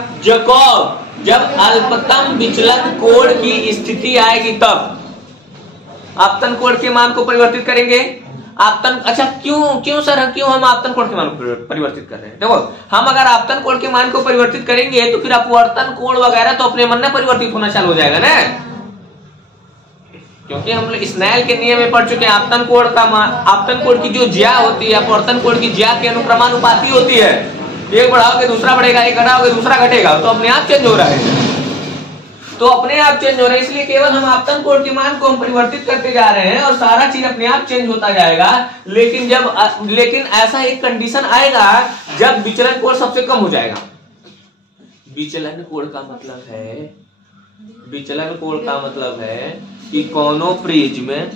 जब अल्पतम विचलन कोण की स्थिति आएगी तब आपतन कोण के मान को परिवर्तित करेंगे। आपतन, अच्छा क्यों सर, क्यों हम आपतन कोण के मान को परिवर्तित कर रहे हैं? देखो, हम अगर आपतन कोण के मान को परिवर्तित करेंगे तो फिर अपवर्तन कोण वगैरह तो अपने मन में परिवर्तित होना चालू हो जाएगा ना, क्योंकि हम लोग स्नेल के नियम में पढ़ चुके हैं। आपतन कोण का मान, आपतन कोण की जो ज्या होती है, अपवर्तन कोण की ज्या के अनुक्रमानुपाती होती है। एक बढ़ाओगे दूसरा बढ़ेगा, एक घटाओगे दूसरा घटेगा, तो अपने आप चेंज हो रहा है, तो अपने आप चेंज हो रहा है। इसलिए केवल हम आपतन कोण के मान को हम परिवर्तित करते जा रहे हैं और सारा चीज अपने आप चेंज होता जाएगा। लेकिन ऐसा एक कंडीशन आएगा जब विचलन कोण सबसे कम हो जाएगा। विचलन कोण का मतलब है, विचलन कोण का मतलब है कि कोनो प्रिज्म में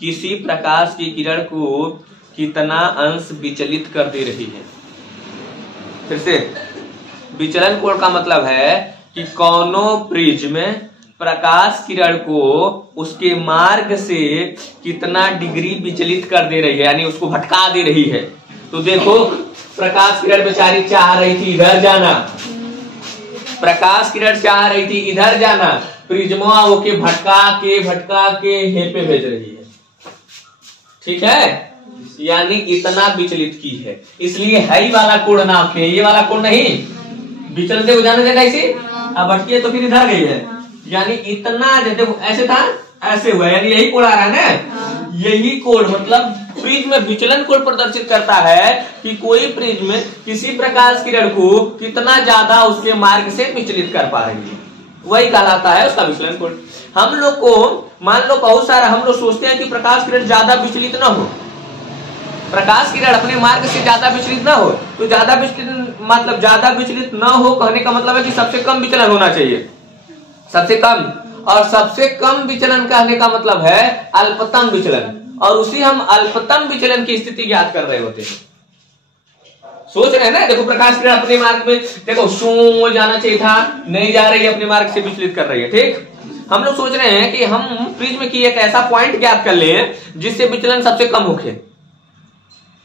किसी प्रकाश की किरण को कितना अंश विचलित कर दे रही है। फिर से, विचलन कोण का मतलब है कि कोनो प्रिज्म प्रकाश किरण को उसके मार्ग से कितना डिग्री विचलित कर दे रही है, यानी उसको भटका दे रही है। तो देखो, प्रकाश किरण बेचारी चाह रही थी इधर जाना, प्रकाश किरण चाह रही थी इधर जाना, प्रिज्मा वो के भटका के हेपे भेज रही है। ठीक है, यानी इतना विचलित की है, इसलिए हाई वाला कोण नाम है, ये वाला कोण नहीं। विचलन से जाने देना इसे, अब भटकी है तो फिर इधर गई है, यानी इतना, जैसे ऐसे था ऐसे हुआ, यानी यही कोण आ रहा है ना। यही कोण मतलब प्रिज्म में विचलन कोण प्रदर्शित करता है कि कोई प्रिज्म किसी प्रकाश किरण को कितना ज्यादा उसके मार्ग से विचलित कर पा रही है, वही कहलाता है उसका विचलन कोण। हम लोग को मान लो बहुत सारा हम लोग सोचते हैं कि प्रकाश किरण ज्यादा विचलित न हो, प्रकाश किरण अपने मार्ग से ज्यादा विचलित ना हो, तो ज्यादा विचलित मतलब ज्यादा विचलित ना हो कहने का मतलब है कि सबसे कम विचलन होना चाहिए, सबसे कम। और सबसे कम विचलन कहने का मतलब है अल्पतम विचलन, और उसी हम अल्पतम विचलन की स्थिति ज्ञात कर रहे होते हैं। सोच रहे हैं ना, देखो प्रकाश किरण अपने मार्ग में, देखो शू जाना चाहिए था, नहीं जा रही है, अपने मार्ग से विचलित कर रही है। ठीक, हम लोग सोच रहे हैं कि हम प्रिज्म की एक ऐसा पॉइंट ज्ञात कर ले जिससे विचलन सबसे कम होखे,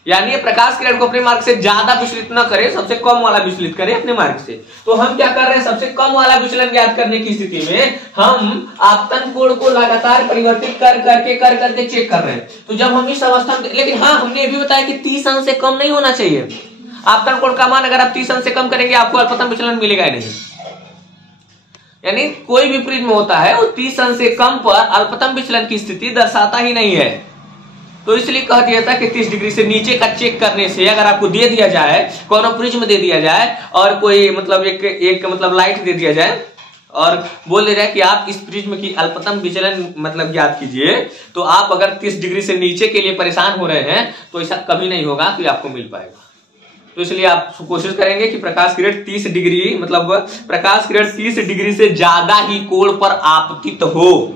यानी ये प्रकाश किरण को अपने मार्ग से ज्यादा विचलित न करे, सबसे कम वाला विचलित करे अपने मार्ग से। तो हम क्या कर रहे हैं, सबसे कम वाला विचलन ज्ञात करने की स्थिति में हम आपतन कोण को लगातार परिवर्तित कर करके चेक कर रहे हैं। तो जब हम इस अवस्था में, लेकिन हाँ हमने ये भी बताया कि 30 अंश से कम नहीं होना चाहिए। आपतन कोण का मान अगर आप 30 अंश से कम करेंगे आपको अल्पतम विचलन मिलेगा ही नहीं। यानी कोई भी प्रिज्म होता है वो 30 अंश से कम पर अल्पतम विचलन की स्थिति दर्शाता ही नहीं है। तो इसलिए कह दिया था कि 30 डिग्री से नीचे का चेक करने से अगर आपको दे दिया जाए, कोनो प्रिज्म दे दिया जाए और कोई मतलब एक मतलब लाइट दे दिया जाए और बोल दिया जाए कि आप इस प्रिज्म की अल्पतम विचलन मतलब ज्ञात कीजिए, तो आप अगर 30 डिग्री से नीचे के लिए परेशान हो रहे हैं तो ऐसा कभी नहीं होगा कि आपको मिल पाएगा। तो इसलिए आप कोशिश करेंगे कि प्रकाश किरण 30 डिग्री मतलब प्रकाश किरण 30 डिग्री से ज्यादा ही कोण पर आपतित हो।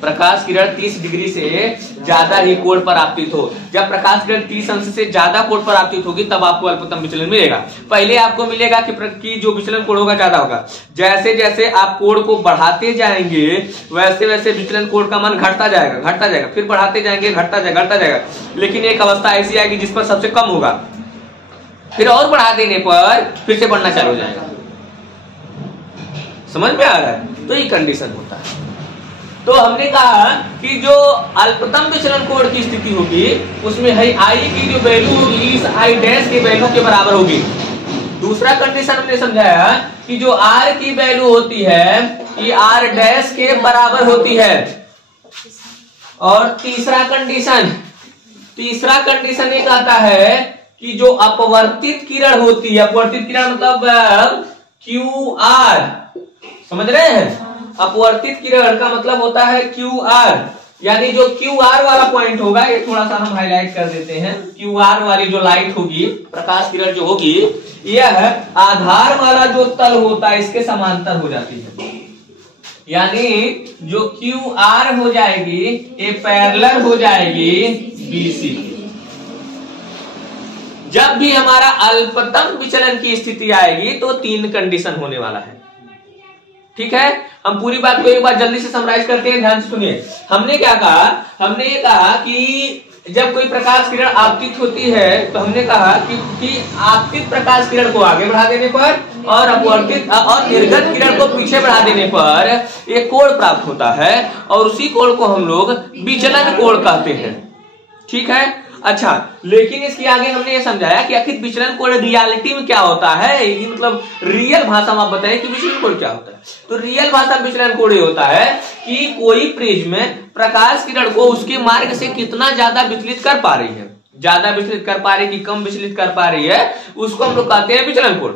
प्रकाश किरण 30 डिग्री से ज्यादा ही कोण पर आपतित हो। जब प्रकाश किरण 30 अंश से ज्यादा कोण पर आपतित होगी तब आपको अल्पतम विचलन मिलेगा। पहले आपको मिलेगा कि जो विचलन कोण होगा ज्यादा होगा। जैसे जैसे आप कोण को बढ़ाते जाएंगे वैसे वैसे विचलन कोण का मान घटता जाएगा, फिर बढ़ाते जाएंगे घटता जाएगा। लेकिन एक अवस्था ऐसी आएगी जिस पर सबसे कम होगा, फिर और बढ़ा देने पर फिर से बढ़ना चालू हो जाएगा। समझ में आ रहा है? तो ये कंडीशन होता है। तो हमने कहा कि जो अल्पतम विचलन कोण की स्थिति होगी उसमें आई की जो वैल्यू होगी इस आई डैश के वैल्यू के बराबर होगी। दूसरा कंडीशन हमने समझाया कि जो आर की वैल्यू होती है ये आर डैश के बराबर होती है। और तीसरा कंडीशन ये कहता है कि जो अपवर्तित किरण होती है, अपवर्तित किरण मतलब क्यू आर, समझ रहे हैं? अपवर्तित किरण का मतलब होता है क्यू आर, यानी जो क्यू आर वाला पॉइंट होगा, ये थोड़ा सा हम हाईलाइट कर देते हैं। क्यू आर वाली जो लाइट होगी, प्रकाश किरण जो होगी, यह आधार वाला जो तल होता है इसके समांतर हो जाती है। यानी जो क्यू आर हो जाएगी ये पैरेलल हो जाएगी बीसी। जब भी हमारा अल्पतम विचलन की स्थिति आएगी तो 3 कंडीशन होने वाला है। ठीक है, हम पूरी बात को एक बार जल्दी से समराइज करते हैं, ध्यान से सुनिए। हमने क्या कहा? हमने ये कहा कि जब कोई प्रकाश किरण आपतित होती है तो हमने कहा कि आपतित प्रकाश किरण को आगे बढ़ा देने पर और अपवर्तित और निर्गत किरण को पीछे बढ़ा देने पर एक कोण प्राप्त होता है और उसी कोण को हम लोग विचलन कोण कहते हैं। ठीक है, अच्छा, लेकिन इसके आगे हमने ये समझाया कि आखिर विचलन कोण रियलिटी में क्या होता है, ये मतलब रियल भाषा में आप बताएं कि विचलन कोण क्या होता है। तो रियल भाषा में विचलन कोण ये होता है कि कोई प्रिज्म प्रकाश किरण को उसके मार्ग से कितना ज्यादा विचलित कर पा रही है, ज्यादा विचलित कर पा रही है कि कम विचलित कर पा रही है, उसको हम लोग कहते हैं विचलन कोण।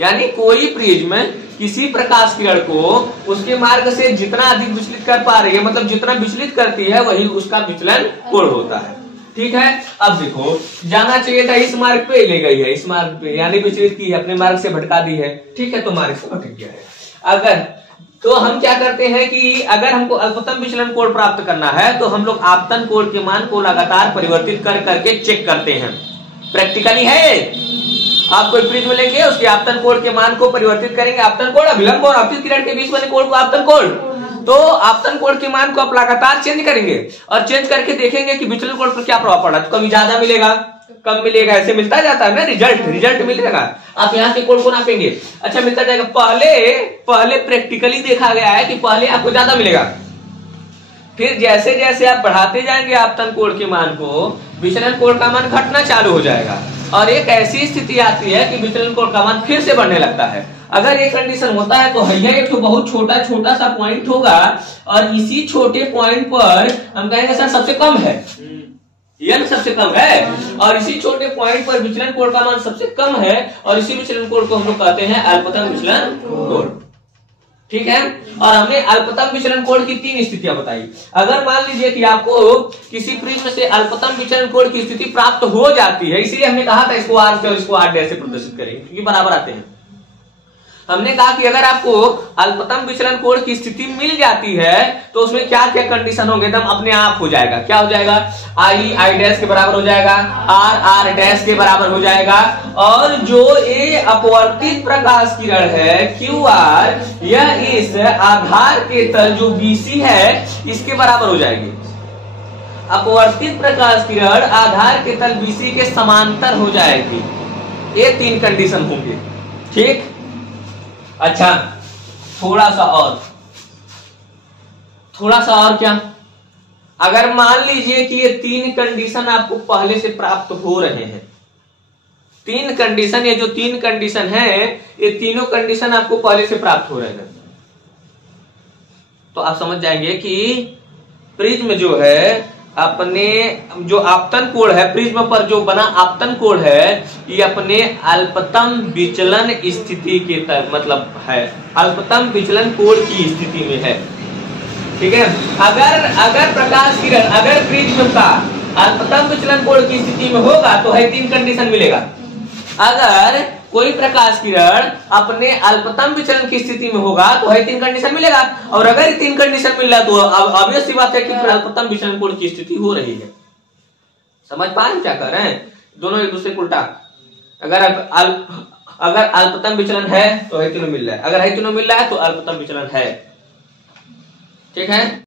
यानी कोई प्रिज्म किसी प्रकाश किरण को उसके मार्ग से जितना अधिक विचलित कर पा रही है, मतलब जितना विचलित करती है वही उसका विचलन कोण होता है। ठीक है, अब देखो जाना चाहिए था इस मार्ग पे, ले गई है इस मार्ग पे, यानी विचलित की है, अपने मार्ग से भटका दी है। ठीक है, तो मार्ग से भटक गया है। अगर तो हम क्या करते हैं कि अगर हमको अल्पतम विचलन कोण प्राप्त करना है तो हम लोग आपतन कोण के मान को लगातार परिवर्तित कर करके चेक करते हैं। प्रैक्टिकली है, आप कोई प्रिज्म लेंगे उसके आपतन कोण के मान को परिवर्तित करेंगे। आपतन कोण अभिलंब और आपतित किरण के बीच वाले कोण को आपतन कोण, तो आपतन कोण के मान को आप लगातार चेंज करेंगे और चेंज करके देखेंगे कि विचलन कोण पर क्या प्रभाव पड़ा। तो कभी ज्यादा मिलेगा, कम मिलेगा, ऐसे मिलता जाता है ना, रिजल्ट मिलेगा। आप यहाँ के कोण को नापेंगे, अच्छा मिलता जाएगा। पहले प्रैक्टिकली देखा गया है कि पहले आपको ज्यादा मिलेगा, फिर जैसे जैसे आप बढ़ाते जाएंगे आपतन कोण के मान को, विचलन कोण का मान घटना चालू हो जाएगा और एक ऐसी स्थिति आती है कि विचलन कोण का मान फिर से बढ़ने लगता है। अगर ये कंडीशन होता है तो भैया एक तो बहुत छोटा सा पॉइंट होगा और इसी छोटे पॉइंट पर हम कहेंगे सर सबसे कम है, यह सबसे कम है, और इसी छोटे पॉइंट पर विचलन कोण का मान सबसे कम है और इसी विचलन कोण को हम लोग कहते हैं अल्पतम विचलन कोण। ठीक है, और हमने अल्पतम विचलन कोण की 3 स्थितियां बताई। अगर मान लीजिए कि आपको किसी प्रिज्म से अल्पतम विचलन कोण की स्थिति प्राप्त हो जाती है, इसीलिए हमने कहा था इसको आर से और इसको आर डैश से प्रदर्शित करेंगे क्योंकि बराबर आते हैं। हमने कहा कि अगर आपको अल्पतम विचलन कोण की स्थिति मिल जाती है तो उसमें क्या क्या कंडीशन होंगे, एकदम अपने आप हो जाएगा। क्या हो जाएगा? आई डैश के बराबर हो जाएगा, आर डैश के बराबर हो जाएगा, और जो ये अपवर्तित प्रकाश किरण है क्यू आर, यह इस आधार के तल जो बीसी है इसके बराबर हो जाएगी। अपवर्तित प्रकाश किरण आधार के तल BC के समांतर हो जाएगी। ये 3 कंडीशन होंगे, ठीक। अच्छा, थोड़ा सा और क्या, अगर मान लीजिए कि ये 3 कंडीशन आपको पहले से प्राप्त हो रहे हैं, 3 कंडीशन, ये जो 3 कंडीशन है, ये तीनों कंडीशन आपको पहले से प्राप्त हो रहे हैं, तो आप समझ जाएंगे कि प्रिज्म जो है अपने जो आपतन कोण है, प्रिज्म पर जो बना आपतन कोण है, ये अपने अल्पतम विचलन स्थिति के मतलब है, अल्पतम विचलन कोण की स्थिति में है, ठीक है। अगर प्रकाश किरण, अगर प्रिज्म का अल्पतम विचलन कोण की स्थिति में होगा तो है 3 कंडीशन मिलेगा। अगर कोई प्रकाश किरण अपने अल्पतम विचलन की स्थिति में होगा तो है 3 कंडीशन मिलेगा। और अगर 3 कंडीशन मिल रहा है तो ऑब्वियस सी बात है कि अल्पतम विचलन कोण की स्थिति हो रही है। समझ पा रहे क्या कर रहे हैं, दोनों एक दूसरे को उल्टा। अगर अल्पतम विचलन है तो है तीनों मिल रहा है, अगर है तीनों मिल रहा है तो अल्पतम विचलन है, ठीक है।